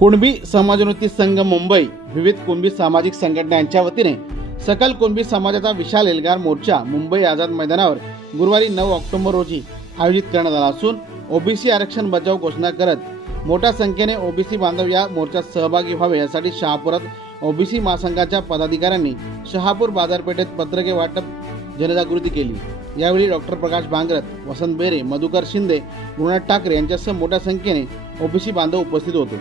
कुणबी समाजोन्नती संघ मुंबई विविध कुणबी सामाजिक संघटना यांच्या वतीने सकल कुणबी समाजाचा विशाल एल्गार मोर्चा मुंबई आझाद मैदानावर गुरुवारी 9 ऑक्टोबर रोजी आयोजित करण्यात आला असून ओबीसी आरक्षण बचाव घोषणा करत मोठ्या संख्येने ओबीसी बांधव या मोर्चात सहभागी व्हावे यासाठी शहापुरात ओबीसी महासंघाच्या पदाधिकाऱ्यांनी शहापूर बाजारपेठेत पत्रके वाटप जनजागृती केली। यावेळी डॉक्टर प्रकाश बांगरत, वसंत बेरे, मधुकर शिंदे, गुरुनाथ ठाकरे यांच्यासह मोठ्या संख्येने ओबीसी बांधव उपस्थित होते।